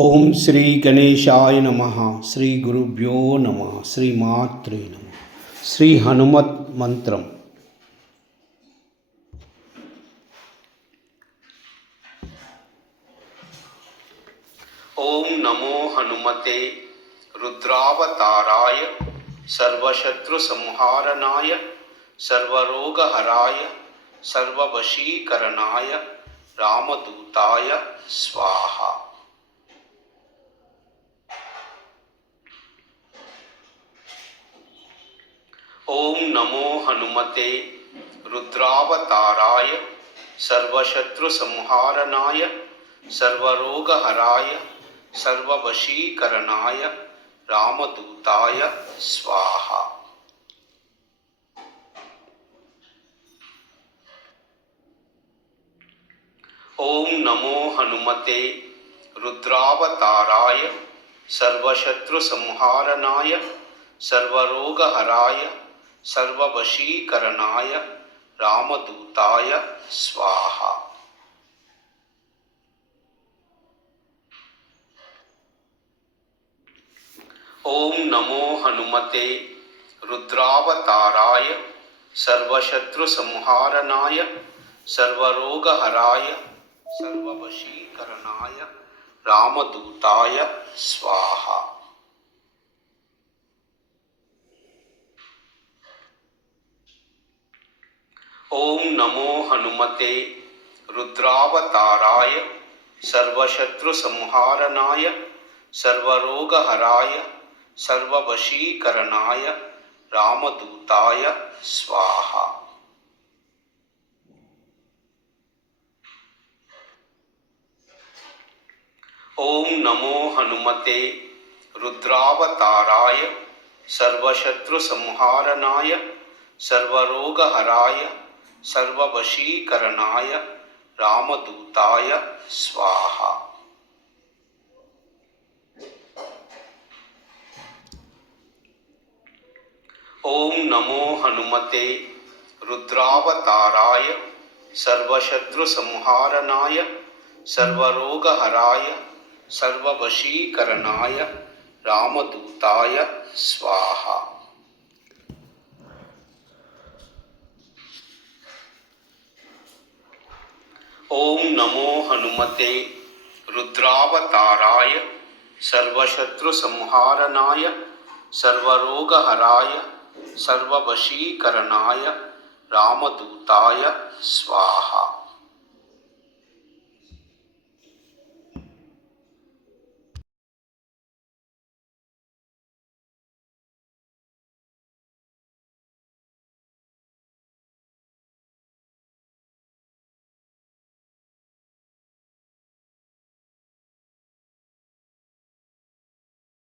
ओम श्री गणेशाय नमः। श्री गुरुभ्यो नमः। श्री मात्रे नमः। श्री हनुमत मंत्रम। ओम नमो हनुमते रुद्रावताराय सर्वशत्रु संहारणाय सर्वरोगहराय सर्ववशीकरणाय रामदूताय स्वाहा। ओम नमो हनुमते रुद्रावताराय सर्वशत्रु संहारणाय सर्वरोगहराय सर्ववशीकरणाय रामदूताय स्वाहा। ओम नमो हनुमते रुद्रावताराय सर्वशत्रु संहारणाय सर्वरोगहराय सर्ववशीकरणाय रामदूताय स्वाहा। ओम नमो हनुमते रुद्रावताराय सर्वशत्रु संहारणाय सर्वरोगहराय सर्ववशीकरणाय रामदूताय स्वाहा। ओम नमो हनुमते रुद्रावताराय सर्वशत्रु संहारणाय सर्वरोगहराय सर्ववशीकरणाय रामदूताय स्वाहा। ओम नमो हनुमते रुद्रावताराय सर्वशत्रु संहारणाय सर्वरोगहराय सर्ववशीकरणाय रामदूताय स्वाहा। ओम नमो हनुमते रुद्रावताराय सर्वशत्रु संहारणाय सर्वरोगहराय सर्ववशीकरणाय रामदूताय स्वाहा। ओम नमो हनुमते रुद्रावताराय सर्वशत्रु संहारणाय सर्वरोगहराय सर्ववशीकरणाय रामदूताय स्वाहा।